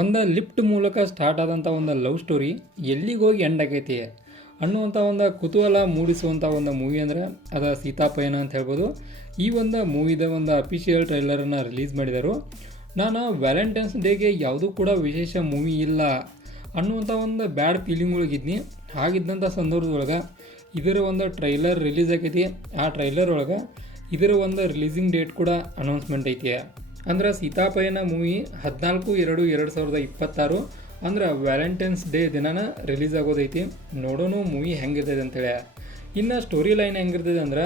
ಒಂದು ಲಿಫ್ಟ್ ಮೂಲಕ ಸ್ಟಾರ್ಟ್ ಆದಂಥ ಒಂದು ಲವ್ ಸ್ಟೋರಿ ಎಲ್ಲಿಗೆ ಹೋಗಿ ಎಂಡ್ ಆಗೈತಿ ಅನ್ನುವಂಥ ಒಂದು ಕುತೂಹಲ ಮೂಡಿಸುವಂಥ ಒಂದು ಮೂವಿ ಅಂದರೆ ಅದು ಸೀತಾಪಯಣ ಅಂತ ಹೇಳ್ಬೋದು. ಈ ಒಂದು ಮೂವಿದ ಒಂದು ಅಫಿಷಿಯಲ್ ಟ್ರೈಲರನ್ನು ರಿಲೀಸ್ ಮಾಡಿದರು. ನಾನು ವ್ಯಾಲೆಂಟೈನ್ಸ್ ಡೇಗೆ ಯಾವುದೂ ಕೂಡ ವಿಶೇಷ ಮೂವಿ ಇಲ್ಲ ಅನ್ನುವಂಥ ಒಂದು ಬ್ಯಾಡ್ ಫೀಲಿಂಗ್ ಒಳಗಿದ್ನಿ. ಹಾಗಿದ್ದಂಥ ಸಂದರ್ಭದೊಳಗೆ ಇದರ ಒಂದು ಟ್ರೈಲರ್ ರಿಲೀಸ್ ಆಗೈತಿ. ಆ ಟ್ರೈಲರ್ ಒಳಗೆ ಇದರ ಒಂದು ರಿಲೀಸಿಂಗ್ ಡೇಟ್ ಕೂಡ ಅನೌನ್ಸ್ಮೆಂಟ್ ಐತಿ. ಅಂದ್ರೆ ಸೀತಾಪಯಣ ಮೂವಿ 14/2/2026 ಅಂದ್ರೆ ವ್ಯಾಲೆಂಟೈನ್ಸ್ ಡೇ ದಿನಾನ ರಿಲೀಸ್ ಆಗೋದೈತಿ. ನೋಡೋಣ ಮೂವಿ ಹೆಂಗಿರ್ತದೆ ಅಂತೇಳಿ. ಇನ್ನು ಸ್ಟೋರಿ ಲೈನ್ ಹೆಂಗಿರ್ತದೆ ಅಂದ್ರೆ,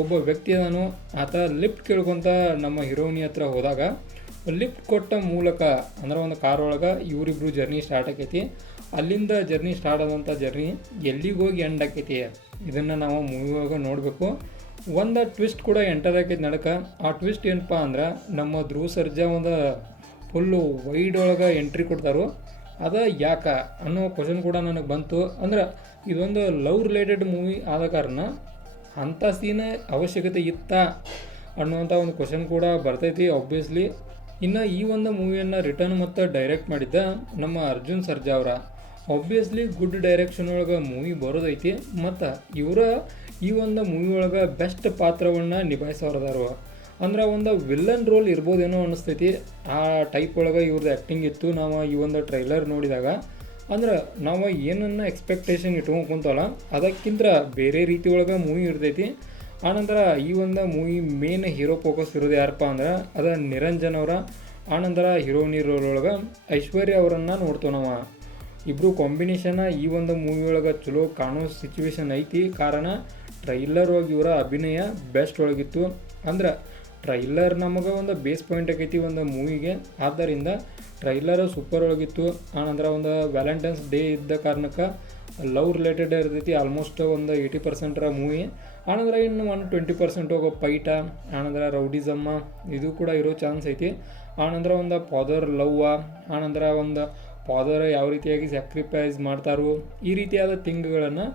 ಒಬ್ಬ ವ್ಯಕ್ತಿ ಅದಾನು, ಆತ ಲಿಫ್ಟ್ ಕೇಳ್ಕೊತ ನಮ್ಮ ಹೀರೋಯಿನಿ ಹತ್ರ ಹೋದಾಗ ಲಿಫ್ಟ್ ಕೊಟ್ಟ ಮೂಲಕ ಅಂದ್ರೆ ಒಂದು ಕಾರ್ ಒಳಗೆ ಇವರಿಬ್ರು ಜರ್ನಿ ಸ್ಟಾರ್ಟ್ ಆಕೈತಿ. ಅಲ್ಲಿಂದ ಜರ್ನಿ ಸ್ಟಾರ್ಟ್ ಆದಂಥ ಜರ್ನಿ ಎಲ್ಲಿಗೆ ಹೋಗಿ ಎಂಡ್ ಆಕೈತಿ ಇದನ್ನು ನಾವು ಮೂವಿ ಒಳಗೆ ನೋಡಬೇಕು. ಒಂದು ಟ್ವಿಸ್ಟ್ ಕೂಡ ಎಂಟರ್ ಆಕೈತಿ ನಡಕ. ಆ ಟ್ವಿಸ್ಟ್ ಏನಪ್ಪ ಅಂದ್ರೆ, ನಮ್ಮ ಧ್ರುವ ಸರ್ಜಾ ಒಂದು ಫುಲ್ಲು ವೈಡ್ ಒಳಗೆ ಎಂಟ್ರಿ ಕೊಡ್ತಾರೋ ಅದು ಯಾಕೆ ಅನ್ನೋ ಕ್ವಶನ್ ಕೂಡ ನನಗೆ ಬಂತು. ಅಂದ್ರೆ ಇದೊಂದು ಲವ್ ರಿಲೇಟೆಡ್ ಮೂವಿ ಆದ ಕಾರಣ ಅಂಥ ಸೀನ ಅವಶ್ಯಕತೆ ಇತ್ತಾ ಅನ್ನುವಂಥ ಒಂದು ಕ್ವಶನ್ ಕೂಡ ಬರ್ತೈತಿ ಆಬ್ವಿಯಸ್ಲಿ. ಇನ್ನು ಈ ಒಂದು ಮೂವಿಯನ್ನು ರಿಟರ್ನ್ ಮತ್ತು ಡೈರೆಕ್ಟ್ ಮಾಡಿದ್ದ ನಮ್ಮ ಅರ್ಜುನ್ ಸರ್ಜಾ ಅವರ. ಆಬ್ವಿಯಸ್ಲಿ ಗುಡ್ ಡೈರೆಕ್ಷನ್ ಒಳಗೆ ಮೂವಿ ಬರೋದೈತಿ. ಮತ್ತು ಇವರ ಈ ಒಂದು ಮೂವಿ ಒಳಗೆ ಬೆಸ್ಟ್ ಪಾತ್ರವನ್ನು ನಿಭಾಯಿಸೋರದಾರು. ಅಂದ್ರೆ ಒಂದು ವಿಲ್ಲನ್ ರೋಲ್ ಇರ್ಬೋದೇನೋ ಅನ್ನಿಸ್ತೈತಿ. ಆ ಟೈಪ್ ಒಳಗೆ ಇವ್ರದ್ದು ಆ್ಯಕ್ಟಿಂಗ್ ಇತ್ತು. ನಾವು ಈ ಒಂದು ಟ್ರೈಲರ್ ನೋಡಿದಾಗ ಅಂದ್ರೆ ನಾವು ಏನನ್ನ ಎಕ್ಸ್ಪೆಕ್ಟೇಷನ್ ಇಟ್ಕೊಂಡು ಕುಂತವಲ್ಲ ಅದಕ್ಕಿಂತ ಬೇರೆ ರೀತಿ ಒಳಗೆ ಮೂವಿ ಇರ್ತೈತಿ. ಆನಂತರ ಈ ಒಂದು ಮೂವಿ ಮೇನ್ ಹೀರೋ ಫೋಕಸ್ ಇರೋದು ಯಾರಪ್ಪ ಅಂದ್ರೆ ಅದು ನಿರಂಜನ್ ಅವರ. ಆನಂತರ ಹೀರೋಯಿನಿ ರೋಲ್ ಒಳಗೆ ಐಶ್ವರ್ಯ ಅವರನ್ನು ನೋಡ್ತೇವೆ ನಾವು. ಇಬ್ಬರು ಕಾಂಬಿನೇಷನ್ ಈ ಒಂದು ಮೂವಿ ಒಳಗೆ ಚಲೋ ಕಾಣೋ ಸಿಚುವೇಶನ್ ಐತಿ. ಕಾರಣ ಟ್ರೈಲರ್ ಒಳಗೆ ಇವರ ಅಭಿನಯ ಬೆಸ್ಟ್ ಒಳಗಿತ್ತು. ಅಂದ್ರೆ ಟ್ರೈಲರ್ ನಮಗೆ ಒಂದು ಬೇಸ್ ಪಾಯಿಂಟ್ ಆಕೈತಿ ಒಂದು ಮೂವಿಗೆ. ಆದ್ದರಿಂದ ಟ್ರೈಲರ್ ಸೂಪರ್ ಒಳಗಿತ್ತು. ಆನಂತರ ಒಂದು ವ್ಯಾಲೆಂಟೈನ್ಸ್ ಡೇ ಇದ್ದ ಕಾರಣಕ್ಕೆ ಲವ್ ರಿಲೇಟೆಡ್ ಇರ್ತೈತಿ. ಆಲ್ಮೋಸ್ಟ್ ಒಂದು 80% ಮೂವಿ. ಆನಂತರ ಇನ್ನು 20% ಹೋಗೋ ಫೈಟ, ಆನಂತರ ರೌಡಿಸಮ್ಮ ಇದು ಕೂಡ ಇರೋ ಚಾನ್ಸ್ ಐತಿ. ಆನಂತರ ಒಂದು ಫಾದರ್ ಲವ್ವ, ಆನಂತರ ಒಂದು ಫಾದರ್ ಯಾವ ರೀತಿಯಾಗಿ ಸ್ಯಾಕ್ರಿಫೈಸ್ ಮಾಡ್ತಾರೋ ಈ ರೀತಿಯಾದ ಥಿಂಗ್ಗಳನ್ನು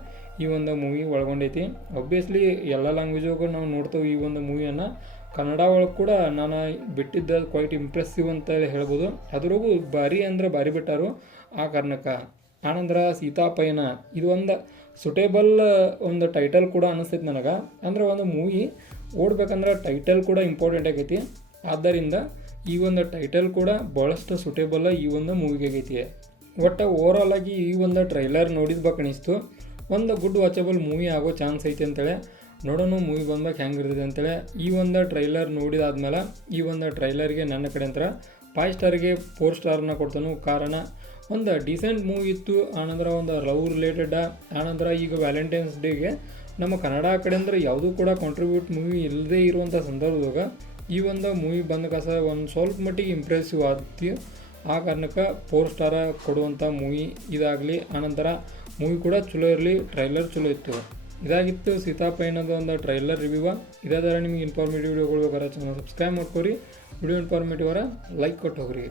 ಈ ಒಂದು ಮೂವಿ ಒಳಗೊಂಡೈತಿ. ಒಬ್ವಿಯಸ್ಲಿ ಎಲ್ಲ ಲ್ಯಾಂಗ್ವೇಜ್ ನಾವು ನೋಡ್ತೇವೆ ಈ ಒಂದು ಮೂವಿಯನ್ನು. ಕನ್ನಡ ಒಳಗೆ ಕೂಡ ನಾನು ಬಿಟ್ಟಿದ್ದ ಕ್ವೈಟ್ ಇಂಪ್ರೆಸಿವ್ ಅಂತ ಹೇಳ್ಬೋದು. ಅದ್ರಾಗೂ ಭಾರಿ ಅಂದ್ರೆ ಭಾರಿ ಬಿಟ್ಟಾರು ಆ ಕಾರಣಕ್ಕೆ. ಆನಂತರ ಸೀತಾಪಯಣ ಇದು ಒಂದು ಸುಟೇಬಲ್ ಒಂದು ಟೈಟಲ್ ಕೂಡ ಅನ್ನಿಸ್ತೈತಿ ನನಗೆ. ಅಂದ್ರೆ ಒಂದು ಮೂವಿ ಓಡ್ಬೇಕಂದ್ರೆ ಟೈಟಲ್ ಕೂಡ ಇಂಪಾರ್ಟೆಂಟ್ ಆಗೈತಿ. ಆದ್ದರಿಂದ ಈ ಒಂದು ಟೈಟಲ್ ಕೂಡ ಭಾಳಷ್ಟು ಸುಟೇಬಲ್ ಈ ಒಂದು ಮೂವಿಗೆ ಆಗೈತಿ. ಒಟ್ಟು ಓವರಾಲ್ ಆಗಿ ಈ ಒಂದು ಟ್ರೈಲರ್ ನೋಡಿದ್ಬೇಕನಿಸ್ತು. ಒಂದು ಗುಡ್ ವಾಚಬಲ್ ಮೂವಿ ಆಗೋ ಚಾನ್ಸ್ ಐತಿ ಅಂತೇಳಿ. ನೋಡೋಣ ಮೂವಿ ಬಂದಾಗ ಹೆಂಗಿರ್ತದೆ ಅಂತೇಳಿ. ಈ ಒಂದು ಟ್ರೈಲರ್ ನೋಡಿದಾದ್ಮೇಲೆ ಈ ಒಂದು ಟ್ರೈಲರ್ಗೆ ನನ್ನ ಕಡೆ ಅಂತ 5 ಸ್ಟಾರ್ಗೆ 4 ಸ್ಟಾರನ್ನ ಕೊಡ್ತಾನು. ಕಾರಣ ಒಂದು ಡೀಸೆಂಟ್ ಮೂವಿ ಇತ್ತು. ಆನಂತರ ಒಂದು ಲವ್ ರಿಲೇಟೆಡ್. ಆನಂತರ ಈಗ ವ್ಯಾಲೆಂಟೈನ್ಸ್ ಡೇಗೆ ನಮ್ಮ ಕನ್ನಡ ಕಡೆ ಅಂದರೆ ಯಾವುದೂ ಕೂಡ ಕಾಂಟ್ರಿಬ್ಯೂಟ್ ಮೂವಿ ಇಲ್ಲದೇ ಇರುವಂಥ ಸಂದರ್ಭದಾಗ ಈ ಒಂದು ಮೂವಿ ಬಂದ ಕಾಸ ಒಂದು ಸ್ವಲ್ಪ ಮಟ್ಟಿಗೆ ಇಂಪ್ರೆಸಿವ್ ಆಯ್ತು. ಆ ಕಾರಣಕ್ಕೆ 4 ಸ್ಟಾರ ಕೊಡುವಂಥ ಮೂವಿ ಇದಾಗಲಿ. ಆನಂತರ ಮೂವಿ ಕೂಡ ಚಲೋ ಇರಲಿ, ಟ್ರೈಲರ್ ಚಲೋ ಇತ್ತು. ಇದಾಗಿತ್ತು ಸೀತಾಪಯಣದ ಒಂದು ಟ್ರೈಲರ್ ರಿವ್ಯೂ. ಇದೇ ಥರ ನಿಮಗೆ ಇನ್ಫಾರ್ಮೇಟಿವ್ ವಿಡಿಯೋಗಳು ಬೇಕಾದ್ರೆ ಚಾನಲ್ ಸಬ್ಸ್ಕ್ರೈಬ್ ಮಾಡ್ಕೊರಿ. ವಿಡಿಯೋ ಇನ್ಫಾರ್ಮೇಟಿವ್ ಲೈಕ್ ಕೊಟ್ಟು ಹೋಗ್ರಿ.